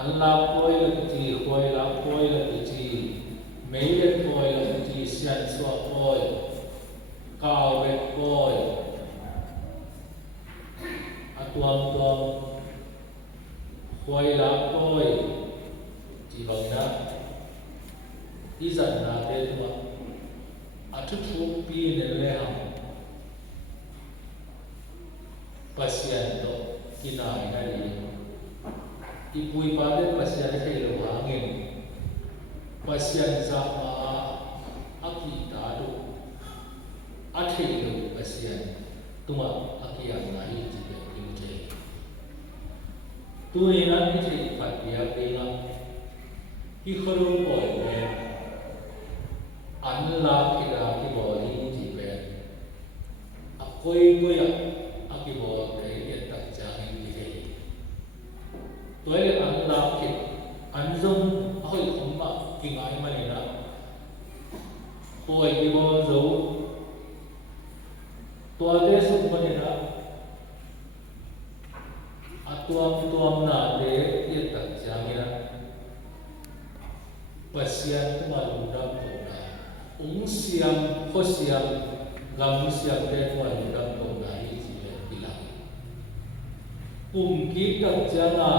an la poi la ti khoi la poi la ti mấy cái poi la ti sian so poi cao về poi tuam tuam khoi la poi chỉ bằng na ý dẫn na thế mà chút chút pi nên lẽ ham pasien to kinai na đi ipui pa de pasien cái lo hangin pasien za ma aki ta do athi lo pasien tuma aki an na hi ji be kim je tu ni na ni ji phat ya pe na ki khorul poi me an la ki ra ki bo hi ji be a koi koi a ki bo ke ye ta cha ni ji toy le an la ki an zong hoi khom ma ki ngai ma ni na poi ki bo zo to de su ma ni na tuam tuam na de ye ta cha ni na pasien tu ma lu dam to na siam ho siam gam siam de tu ma lu dam to na hi ji le bilang ki ta cha na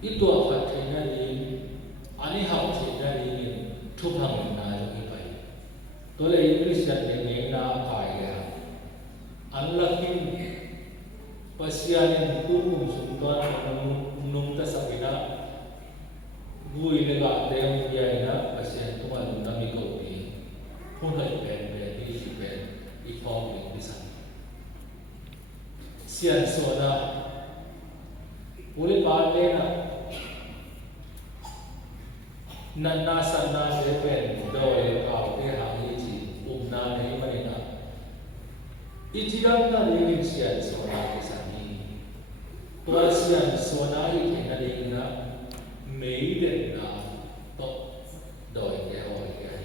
itu apa thena ni ani hau thena ni thu phang na lo ni pai to le christian ni ne na pai ya an la kim pasian ni tu sum to nung ta sakina vui le ga de ya na pasian tu ma lu na mi ko ni phun lai ben be ni si ben I form ni bisan sian so na ule pa le na nana sana de ben do e ka te ha ni ji na nei ma ni na ichiram na ni sian so na ke sa ni to sian so na ri ke na le na mấy đến là tốt đổi cái hội cái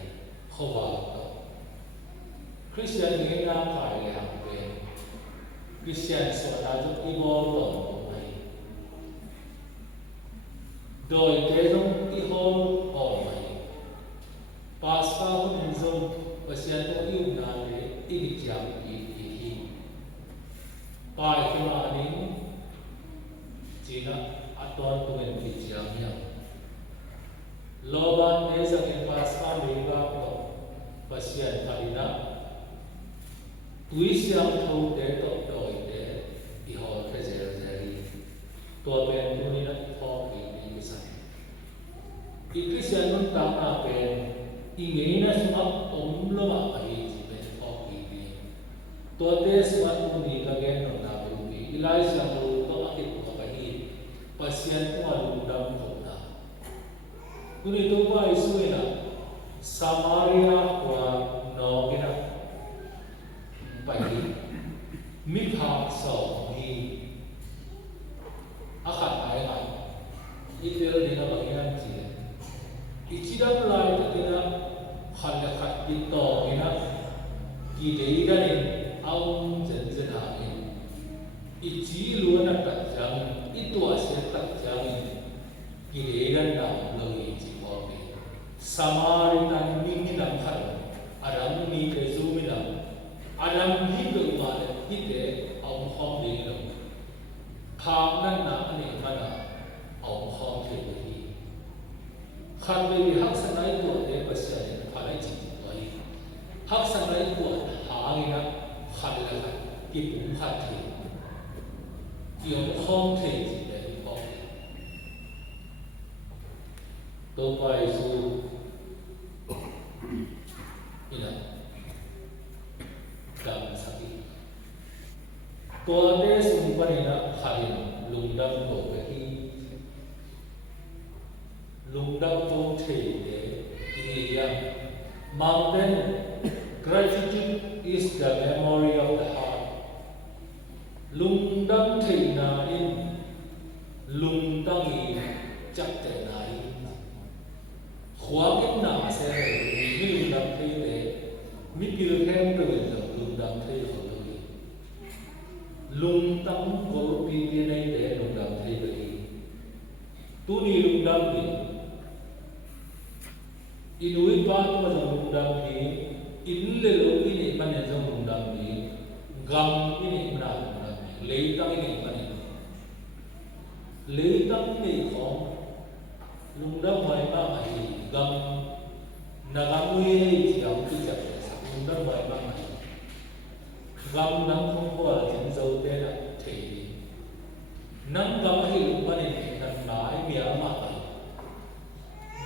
không vào tốt Christian nghĩ ra phải làm về Christian so ra giúp đi vô tổng của mày đổi cái giống đi hôn ở mày pasta cũng hình dung và xem có yêu nào để đi chạm đi bài cái mà nín chỉ là atau tu yang dijamnya. Loban desa yang pasca mereka pasien talina, tuis yang tahu detok doi de ihol kezer zeri, tua pen tu ni nak ihol ini bisa. Ikris yang mentang pen, ingin semua lama ahi jipen ihol ini. Tua tes waktu ni kagen nona berubi, ilai yang berubi akit pasien tu ada udang kota. Kuni tu apa isu ina Samaria wa no ina pagi mikha so ni akan ayat itu dina bagian ji. Ichidam lai tu dina khalakat itu ina kidei ni aum jenjena ini. Ichi luana tajam itu asyik terjadi kiregan dalam lagi jiwabi samaritan mingin dalam hal adam mingin rezumi dalam adam mingin mana kita awam hom dalam kapan nak ni mana awam hom terjadi kalau di hak sanai buat dia pasti ada pada jiwabi hak sanai buat hangina khalalah kita hati yang hom terjadi to pai su ina dam saki to de sum parina khalin lungdam to ki lungdam to the de ya mountain gratitude is the memory of the heart lungdam the na in lungdam i chak te na khóa cái nào sẽมีลุงดำเทเลยมีกิโลแค่ตัวเดียวลุงดำเทเขาเลยลุงตั้งโกรปีในเดลุงดำเทเลย inui pa to jong lungdam ki in le lo ini man jong lungdam ki gam ini mana leitang ini mana leitang ini khom lungdam mai ma mai gam nagamui ni tiang tu jak lungdam mai ma mai gam nang khom ko jin zo te na thei nang gam hi lungman ni nan nai mia ma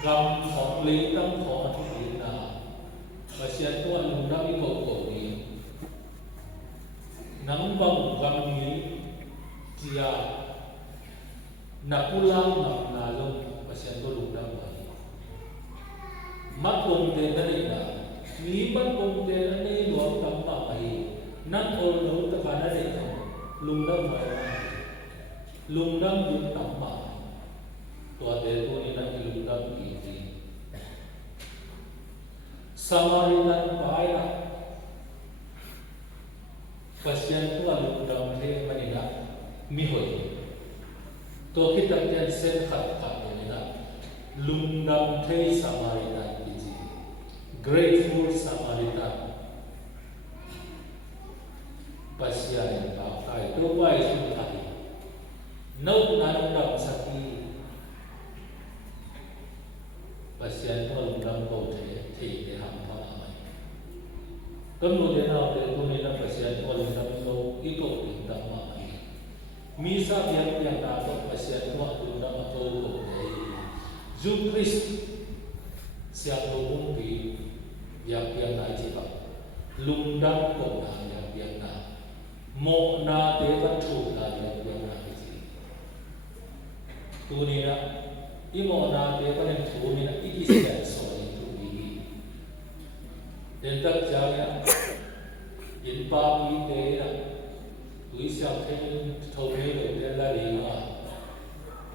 gam khom leitang khom thi na Pasien tu lungdam ni ko ni nang bang gam ni dia nakulang na long pasien tu lungdam ni mat pom te na ni na ni ban pom te na ni lo tam ma mai nang ol lo ta ka na ni lungdam mai lungdam yun tam ma to te tu ni na lungdam ki ti Samaritan baaya pasien tu lungdam the manila mihoi to kita ten sen khat khat manila lungdam the Samaritan iji grateful Samaritan pasien ba kai to bai su thai nau na lungdam saki pasien tu lungdam ko the thì để làm phá lại cấm đồ thế nào để tôi nên là phải xem con làm đâu ít tổ đình tâm mà mi sa biar yang ta có phải xem con đình tâm mà tôi cũng thấy giúp Christ xem đồ cũng bị yang này chỉ bằng lung đam cũng là yang na một na để bắt thủ là yang na cái gì tôi nên là ít một na để bắt nên thủ nên là ít sẽ soi đến tất cả in ba bi tế là túi xeo thêm thâu thế rồi đến là đi mà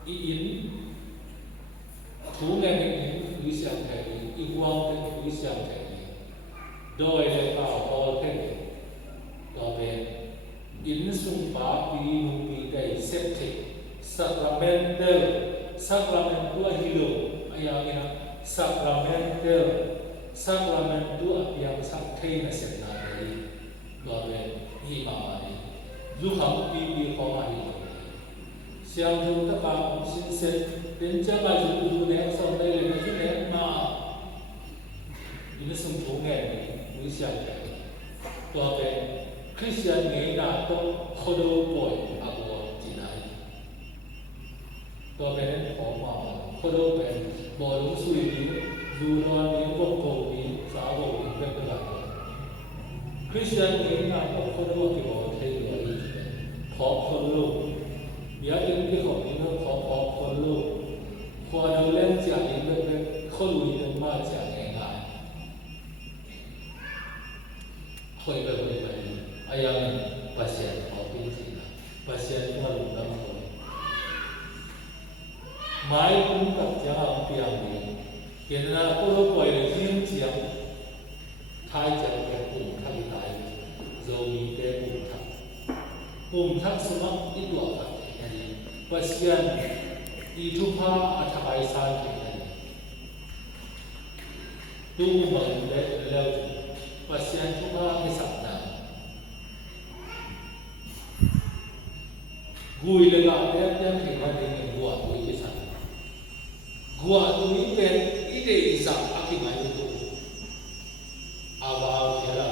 in thú nghe những túi xeo thế in quang cái túi xeo thế đôi là bảo to thế đó về in sung ba bi nung bi cái xếp thế sacramento hilo ayang ina sacramento Sacramento apiang sak thei na sen na dei lo le hi ma ma ni lu kham pi pi ko ma hi siang ju ta ka sin sen den cha ga ju ju ne so dai le na ju ne ma in sum thu nge ni wi siang ta to be Christian nge na to khodo boy a bo ji nai to be ne ko ma khodo be bo lu sui ni dù non những vô cầu ní xã hội những cái là Christian nghĩ là không có đâu thì bỏ thế rồi khó khăn luôn nhớ những cái khó những nó khó khăn luôn qua đầu lên trả những cái khó lùi được mà trả ngày ngày thôi về ai yang pasien khó tin gì là pasien qua lùi lắm rồi mãi cũng gặp chẳng hạn piang gì hiện là cô lô quầy là riêng chiếm thái chẳng cái cùng thắc tài dầu mì tế cùng thắc số mắc ít lọ thật thế này và xiên đi chụp ha ở thắc ai san thế này tu mừng để leo và xiên chụp ha cái sập nào gùi lên lại để đem thì qua đến những gùa gùi cái sập gùa tu ý bên ide isa aki mai itu awal dia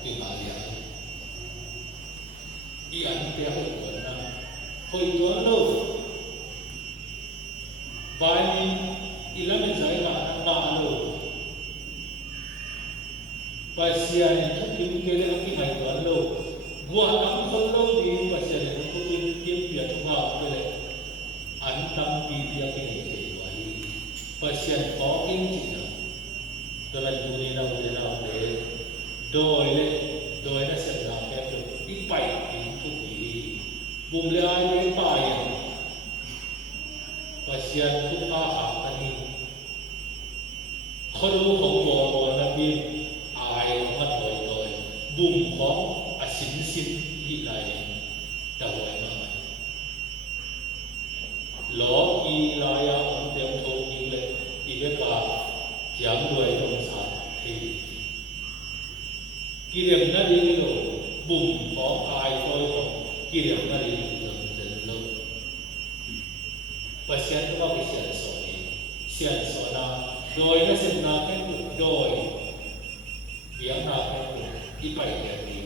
kimalia ian dia hoi tuan lo bani ilam zai ma lo pasia ni thapin ke le aki mai tuan lo gua tam khol lo di pasia ni ko pin kim pia thuma ke le an tam pi dia ke ni pasien có kinh chỉ là tôi là người đi đâu để đôi nó sẽ làm cái được ít bảy ít chút gì vùng lại ai đến bài pasien chút ha hạ cái gì khó đâu không bỏ là vì ai mất rồi vùng khó xin đi lại đầu lại mà lõ y lại ông tiêu thâu như vậy thì biết là giảng đuổi trong xã thì kỷ niệm nó đi cái đồ bùng có ai coi có kỷ niệm nó đi dần dần lâu và xem nó cái xem sổ na rồi nó xem na cái rồi biếng na cái đi bay cái đi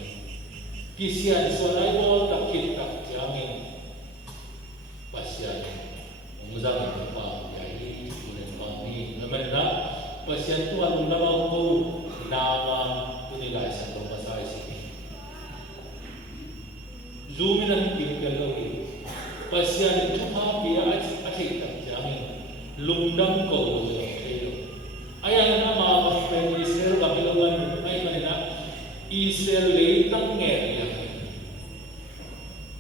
cái xem sổ này có đặc biệt đặc giang mình và xem ông giang mình có cái gì cũng có gì nên là và xem tuan lúc nào cũng nama tu ni lai sang dong pasai sini. Zoom in ang pinipil lagi. Pasyan cuma dia acik tak jamin. Lungdang kau tu yang ayah nama apa Israel kami lawan ay mana Israel leitang ngeri yang.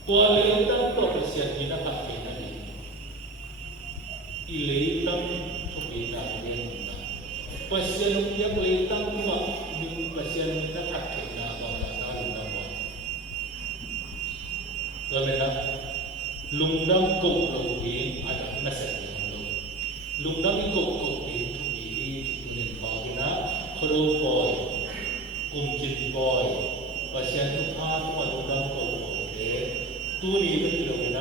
Tua leitang tu pasyan kita pakai nanti. Leitang tu kita yang pasyan dia leitang cuma pasyan kita pakai nama tahu nama. Kerana lungdang kau lagi ada nasihat yang lalu. Lungdang kau itu tujuan bawina kalau boy, kumcin boy, pasien tu apa lungdang kau tu ni betul betul